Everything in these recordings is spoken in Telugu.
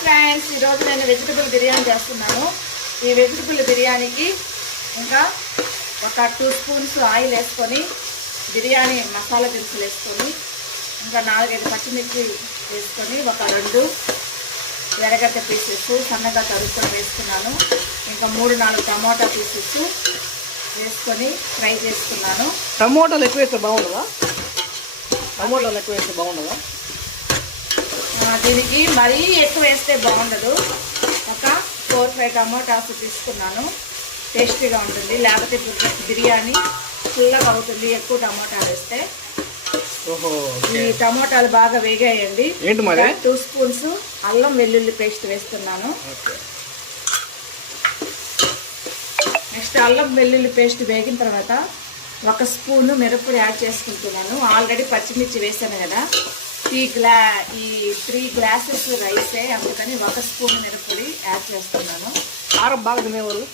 ఫ్రెండ్స్, ఈరోజు నేను వెజిటబుల్ బిర్యానీ చేస్తున్నాను. ఈ వెజిటబుల్ బిర్యానీకి ఇంకా ఒక 2 స్పూన్స్ ఆయిల్ వేసుకొని, బిర్యానీ మసాలా దినుసులు వేసుకొని, ఇంకా 4-5 పచ్చిమిర్చి వేసుకొని, ఒక 2 ఎర్రగడ్డ పీసెస్ సన్నగా తరుక్కొని వేసుకున్నాను. ఇంకా 3-4 టమోటా పీసెస్ వేసుకొని ఫ్రై చేసుకున్నాను. టమోటాలు ఎక్కువ వేస్తే బాగుండదా? టమోటాలు ఎక్కువ వేస్తే బాగుండదా? దీనికి మరీ ఎక్కువ వేస్తే బాగుండదు. ఒక 4-5 టమోటాస్ తీసుకున్నాను. టేస్టీగా ఉంటుంది, లేకపోతే బిర్యానీ ఫుల్గా అవుతుంది ఎక్కువ టమోటాలు వేస్తే. ఈ టమోటాలు బాగా వేగాయండి. 2 స్పూన్స్ అల్లం వెల్లుల్లి పేస్ట్ వేస్తున్నాను. నెక్స్ట్ అల్లం వెల్లుల్లి పేస్ట్ వేగిన తర్వాత 1 స్పూను మిరప్పొడి యాడ్ చేసుకుంటున్నాను. ఆల్రెడీ పచ్చిమిర్చి వేసాను కదా. ఈ 3 గ్లాసెస్ రైసే, అందుకని 1 స్పూన్ మిరప్పొడి యాడ్ చేస్తున్నాను. కారం బాగా తినేవారు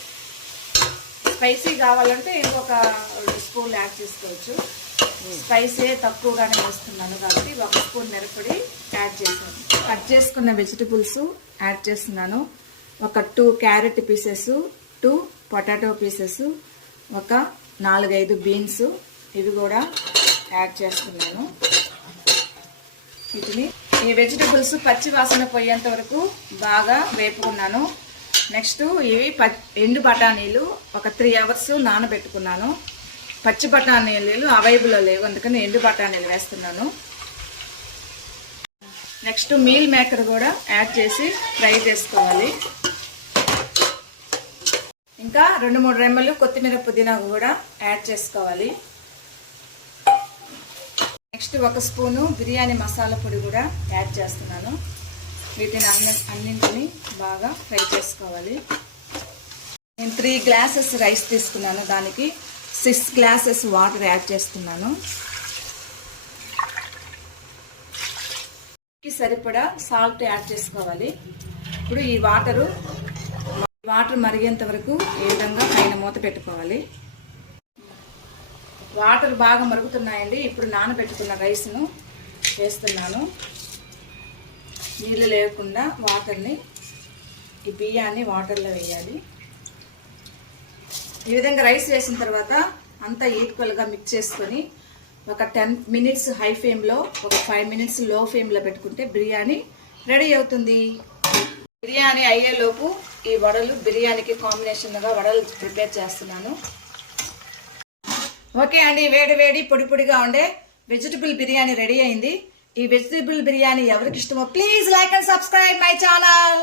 స్పైసీ కావాలంటే ఇంకొక 2 స్పూన్లు యాడ్ చేసుకోవచ్చు. స్పైసీ తక్కువగానే వేస్తున్నాను కాబట్టి 1 స్పూన్ మిరప్పొడి యాడ్ చేశాను. కట్ చేసుకున్న వెజిటబుల్స్ యాడ్ చేస్తున్నాను. ఒక 2 క్యారెట్ పీసెస్, 2 పొటాటో పీసెస్, ఒక 4-5 బీన్స్, ఇవి కూడా యాడ్ చేస్తున్నాను. వీటిని ఈ వెజిటబుల్స్ పచ్చి వాసన పోయేంత వరకు బాగా వేపుకున్నాను. నెక్స్ట్ ఇవి ఎండు బఠానీలు ఒక 3 అవర్స్ నానబెట్టుకున్నాను. పచ్చి బఠానీలు అవైలబుల్లో లేవు, అందుకని ఎండు బఠానీలు వేస్తున్నాను. నెక్స్ట్ మీల్ మేకర్ కూడా యాడ్ చేసి ఫ్రై చేసుకోవాలి. ఇంకా 2-3 రెమ్మలు కొత్తిమీర పుదీనా కూడా యాడ్ చేసుకోవాలి. నెక్స్ట్ 1 స్పూను బిర్యానీ మసాలా పొడి కూడా యాడ్ చేస్తున్నాను. వీటిని అన్నింటినీ బాగా ఫ్రై చేసుకోవాలి. నేను 3 గ్లాసెస్ రైస్ తీసుకున్నాను, దానికి 6 గ్లాసెస్ వాటర్ యాడ్ చేస్తున్నాను. సరిపడా సాల్ట్ యాడ్ చేసుకోవాలి. ఇప్పుడు ఈ వాటర్ మరిగేంత వరకు ఈ విధంగా పైన మూత పెట్టుకోవాలి. వాటర్ బాగా మరుగుతున్నాయండి. ఇప్పుడు నానబెట్టుకున్న రైస్ను వేస్తున్నాను. నీళ్ళు లేకుండా ఈ బియ్యాన్ని వాటర్లో వేయాలి. ఈ విధంగా రైస్ వేసిన తర్వాత అంతా ఈక్వల్గా మిక్స్ చేసుకొని ఒక 10 మినిట్స్ హై ఫ్లేమ్లో, ఒక 5 మినిట్స్ లో ఫ్లేమ్లో పెట్టుకుంటే బిర్యానీ రెడీ అవుతుంది. బిర్యానీ అయ్యేలోపు ఈ వడలు, బిర్యానీకి కాంబినేషన్గా వడలు ప్రిపేర్ చేస్తున్నాను. ఓకే అండి, వేడి వేడి పొడి పొడిగా ఉండే వెజిటబుల్ బిర్యానీ రెడీ అయింది. ఈ వెజిటబుల్ బిర్యానీ ఎవరికి ఇష్టమో please like and subscribe my channel.